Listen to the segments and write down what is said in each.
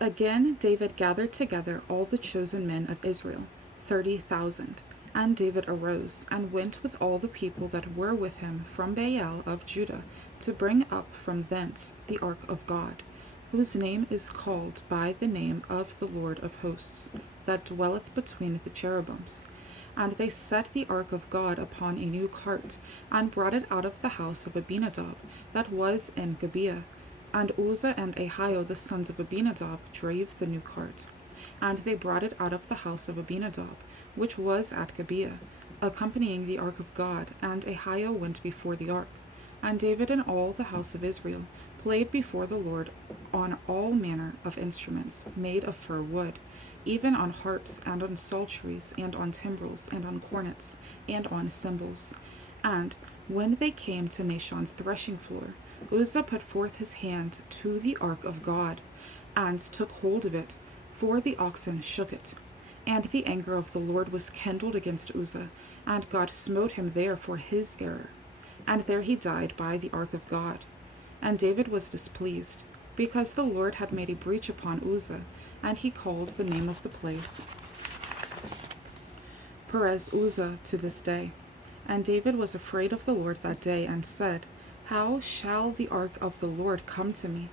Again David gathered together all the chosen men of Israel, 30,000. And David arose, and went with all the people that were with him from Baal of Judah, to bring up from thence the ark of God, whose name is called by the name of the Lord of hosts, that dwelleth between the cherubims. And they set the ark of God upon a new cart, and brought it out of the house of Abinadab, that was in Gibeah. And Uzzah and Ahio the sons of Abinadab drave the new cart. And they brought it out of the house of Abinadab, which was at Gibeah, accompanying the ark of God, and Ahio went before the ark. And David and all the house of Israel played before the Lord on all manner of instruments made of fir wood, even on harps, and on psalteries, and on timbrels, and on cornets, and on cymbals. And when they came to Nashon's threshing floor, Uzzah put forth his hand to the ark of God, and took hold of it, for the oxen shook it. And the anger of the Lord was kindled against Uzzah, and God smote him there for his error. And there he died by the ark of God. And David was displeased, because the Lord had made a breach upon Uzzah, and he called the name of the place Perez Uzzah to this day. And David was afraid of the Lord that day, and said, How shall the ark of the Lord come to me?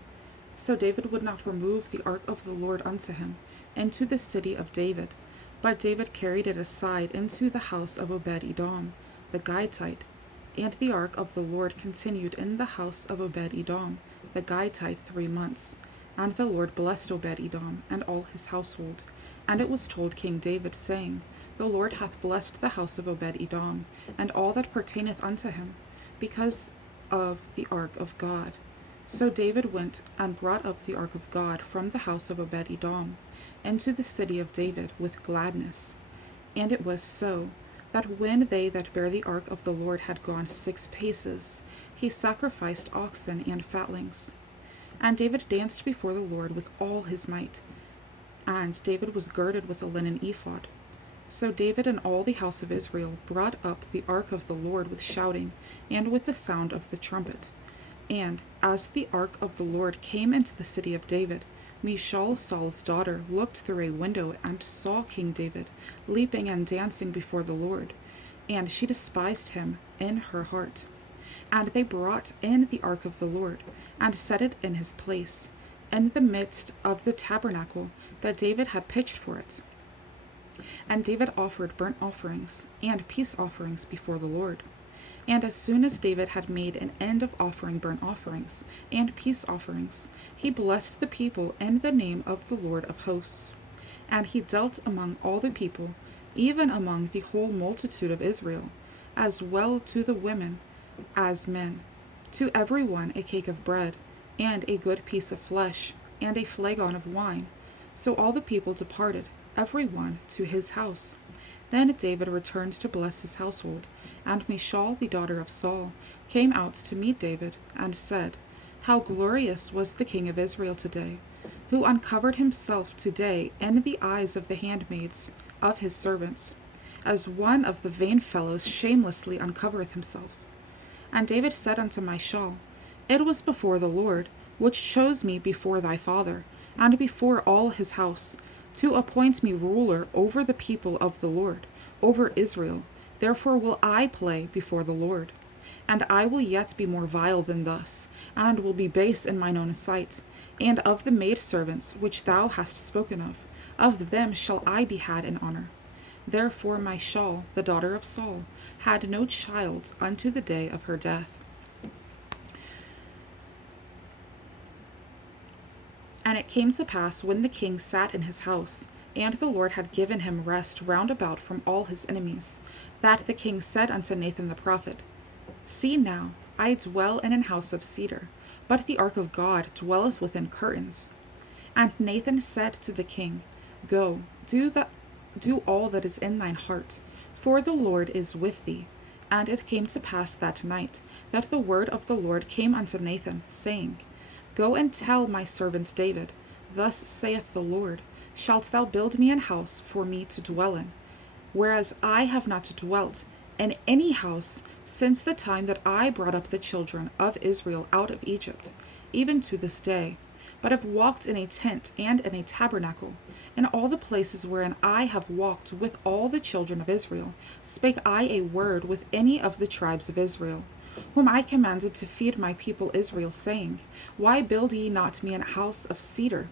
So David would not remove the ark of the Lord unto him into the city of David, but David carried it aside into the house of Obed-Edom, the Gittite. And the ark of the Lord continued in the house of Obed-Edom, the Gittite, 3 months. And the Lord blessed Obed-Edom and all his household. And it was told King David, saying, The Lord hath blessed the house of Obed-Edom, and all that pertaineth unto him, because of the ark of God. So David went and brought up the ark of God from the house of Obed-Edom into the city of David with gladness. And it was so, that when they that bare the ark of the Lord had gone 6 paces, he sacrificed oxen and fatlings. And David danced before the Lord with all his might. And David was girded with a linen ephod. So David and all the house of Israel brought up the ark of the Lord with shouting, and with the sound of the trumpet. And as the ark of the Lord came into the city of David, Michal, Saul's daughter, looked through a window and saw King David leaping and dancing before the Lord, and she despised him in her heart. And they brought in the ark of the Lord, and set it in his place, in the midst of the tabernacle that David had pitched for it. And David offered burnt offerings and peace offerings before the Lord. And as soon as David had made an end of offering burnt offerings and peace offerings, he blessed the people in the name of the Lord of hosts. And he dealt among all the people, even among the whole multitude of Israel, as well to the women as men, to every one a cake of bread, and a good piece of flesh, and a flagon of wine. So all the people departed, every one to his house. Then David returned to bless his household, and Michal, the daughter of Saul, came out to meet David, and said, How glorious was the king of Israel today, who uncovered himself today in the eyes of the handmaids of his servants, as one of the vain fellows shamelessly uncovereth himself. And David said unto Michal, It was before the Lord, which chose me before thy father, and before all his house, to appoint me ruler over the people of the Lord, over Israel. Therefore will I play before the Lord. And I will yet be more vile than thus, and will be base in mine own sight. And of the maidservants which thou hast spoken of them shall I be had in honor. Therefore Michal, the daughter of Saul, had no child unto the day of her death. And it came to pass, when the king sat in his house, and the Lord had given him rest round about from all his enemies, that the king said unto Nathan the prophet, See now, I dwell in an house of cedar, but the ark of God dwelleth within curtains. And Nathan said to the king, Go, do all that is in thine heart, for the Lord is with thee. And it came to pass that night, that the word of the Lord came unto Nathan, saying, Go and tell my servant David, Thus saith the Lord, Shalt thou build me an house for me to dwell in? Whereas I have not dwelt in any house since the time that I brought up the children of Israel out of Egypt, even to this day. but have walked in a tent and in a tabernacle. In all the places wherein I have walked with all the children of Israel, spake I a word with any of the tribes of Israel, whom I commanded to feed my people Israel, saying, Why build ye not me an house of cedar?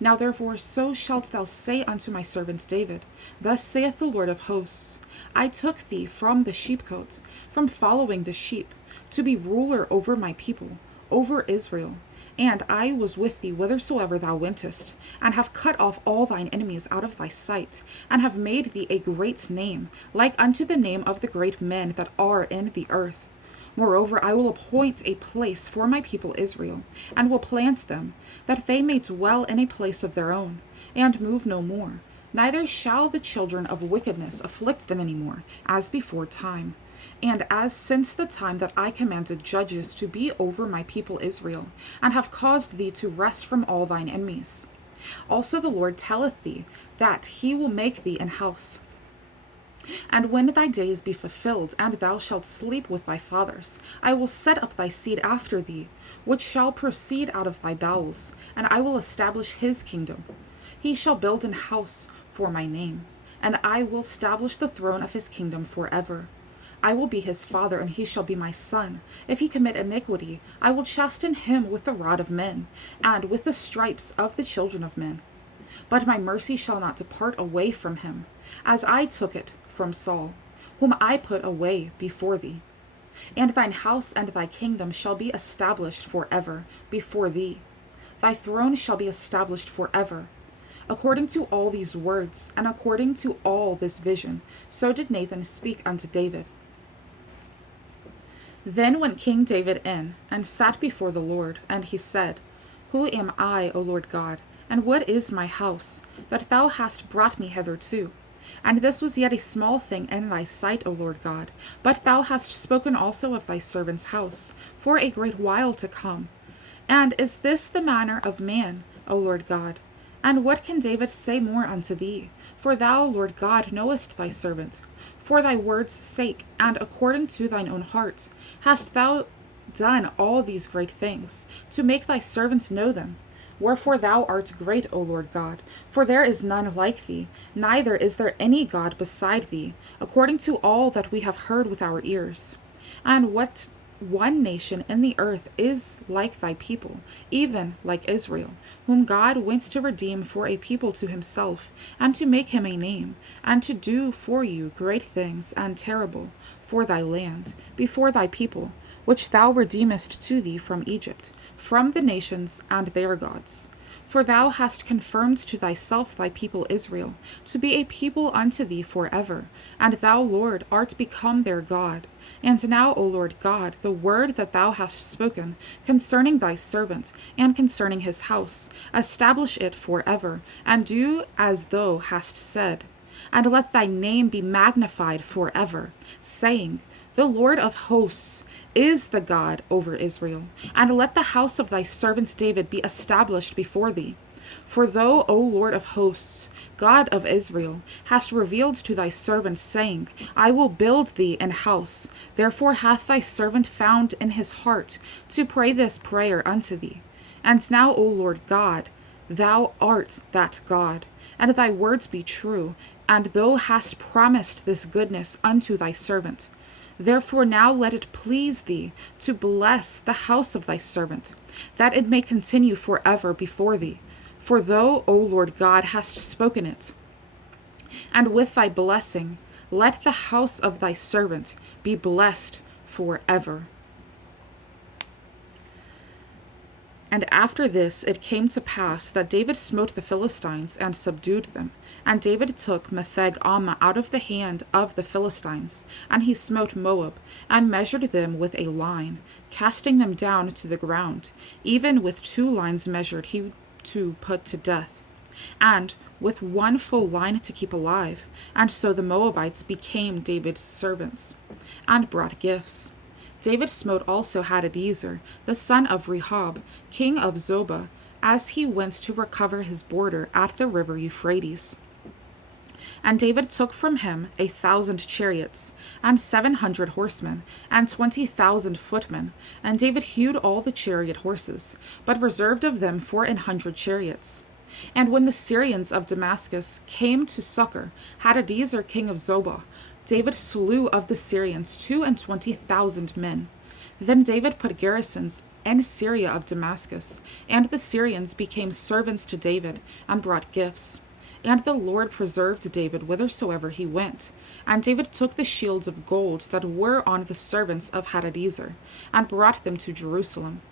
Now therefore so shalt thou say unto my servant David, Thus saith the Lord of hosts, I took thee from the sheepcote, from following the sheep, to be ruler over my people, over Israel. And I was with thee whithersoever thou wentest, and have cut off all thine enemies out of thy sight, and have made thee a great name, like unto the name of the great men that are in the earth. Moreover, I will appoint a place for my people Israel, and will plant them, that they may dwell in a place of their own, and move no more. Neither shall the children of wickedness afflict them any more, as before time. And as since the time that I commanded judges to be over my people Israel, and have caused thee to rest from all thine enemies. Also the Lord telleth thee that he will make thee an house. And when thy days be fulfilled, and thou shalt sleep with thy fathers, I will set up thy seed after thee, which shall proceed out of thy bowels, and I will establish his kingdom. He shall build an house for my name, and I will establish the throne of his kingdom forever. I will be his father, and he shall be my son. If he commit iniquity, I will chasten him with the rod of men, and with the stripes of the children of men. But my mercy shall not depart away from him, as I took it from Saul, whom I put away before thee. And thine house and thy kingdom shall be established forever before thee. Thy throne shall be established forever. According to all these words, and according to all this vision, so did Nathan speak unto David. Then went King David in, and sat before the Lord, and he said, Who am I, O Lord God, and what is my house, that thou hast brought me hitherto? And this was yet a small thing in thy sight, O Lord God, but thou hast spoken also of thy servant's house, for a great while to come. And is this the manner of man, O Lord God? And what can David say more unto thee? For thou, Lord God, knowest thy servant. For thy word's sake, and according to thine own heart, hast thou done all these great things, to make thy servants know them. Wherefore thou art great, O Lord God, for there is none like thee, neither is there any God beside thee, according to all that we have heard with our ears. And what one nation in the earth is like thy people, even like Israel, whom God went to redeem for a people to himself, and to make him a name, and to do for you great things and terrible for thy land, before thy people, which thou redeemest to thee from Egypt, from the nations and their gods. For thou hast confirmed to thyself thy people Israel, to be a people unto thee forever, and thou, Lord, art become their God. And now, O Lord God, the word that thou hast spoken concerning thy servant, and concerning his house, establish it forever, and do as thou hast said. And let thy name be magnified forever, saying, The Lord of hosts is the God over Israel, and let the house of thy servant David be established before thee. For thou, O Lord of hosts, God of Israel, hast revealed to thy servant, saying, I will build thee an house. Therefore hath thy servant found in his heart to pray this prayer unto thee. And now, O Lord God, thou art that God, and thy words be true, and thou hast promised this goodness unto thy servant. Therefore now let it please thee to bless the house of thy servant, that it may continue forever before thee. For thou, O Lord God, hast spoken it. And with thy blessing, let the house of thy servant be blessed forever. And after this it came to pass that David smote the Philistines and subdued them. And David took Metheg-ammah out of the hand of the Philistines, and he smote Moab, and measured them with a line, casting them down to the ground. Even with 2 lines measured he to put to death, and with 1 full line to keep alive. And so the Moabites became David's servants, and brought gifts. David smote also Hadadezer, the son of Rehob, king of Zobah, as he went to recover his border at the river Euphrates. And David took from him 1,000 chariots, and 700 horsemen, and 20,000 footmen. And David hewed all the chariot horses, but reserved of them 400 chariots. And when the Syrians of Damascus came to succor Hadadezer king of Zobah, David slew of the Syrians 22,000 men. Then David put garrisons in Syria of Damascus, and the Syrians became servants to David, and brought gifts. And the Lord preserved David whithersoever he went. And David took the shields of gold that were on the servants of Hadadezer, and brought them to Jerusalem,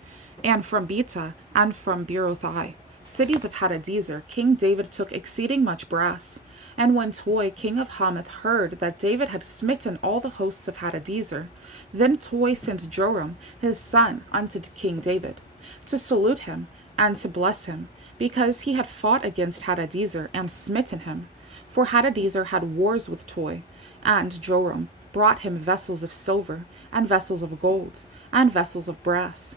and from Betah, and from Berothai, cities of Hadadezer, King David took exceeding much brass. And when Toi, king of Hamath, heard that David had smitten all the hosts of Hadadezer, then Toi sent Joram his son unto King David, to salute him, and to bless him, because he had fought against Hadadezer, and smitten him. For Hadadezer had wars with Toi, and Joram brought him vessels of silver, and vessels of gold, and vessels of brass,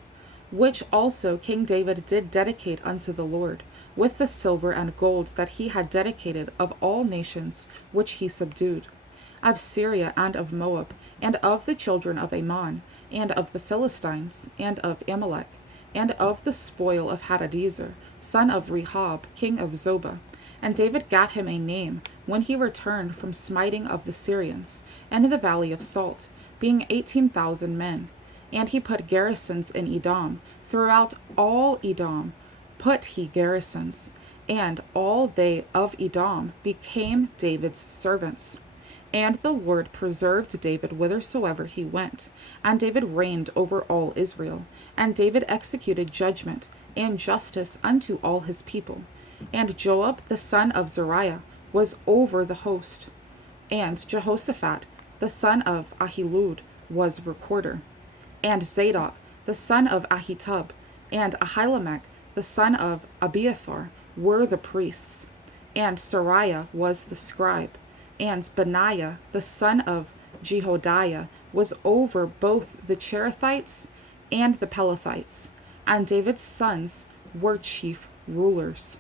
which also King David did dedicate unto the Lord, with the silver and gold that he had dedicated of all nations which he subdued, of Syria and of Moab, and of the children of Ammon, and of the Philistines, and of Amalek, and of the spoil of Hadadezer, son of Rehob, king of Zobah. And David gat him a name when he returned from smiting of the Syrians, in the valley of Salt, being 18,000 men. And he put garrisons in Edom, throughout all Edom put he garrisons, and all they of Edom became David's servants. And the Lord preserved David whithersoever he went, and David reigned over all Israel, and David executed judgment and justice unto all his people. And Joab the son of Zeruiah was over the host, and Jehoshaphat the son of Ahilud was recorder, and Zadok the son of Ahitub, and Ahimelech the son of Abiathar were the priests, and Sariah was the scribe, and Benaiah the son of Jehodiah was over both the Cherethites and the Pelethites, and David's sons were chief rulers.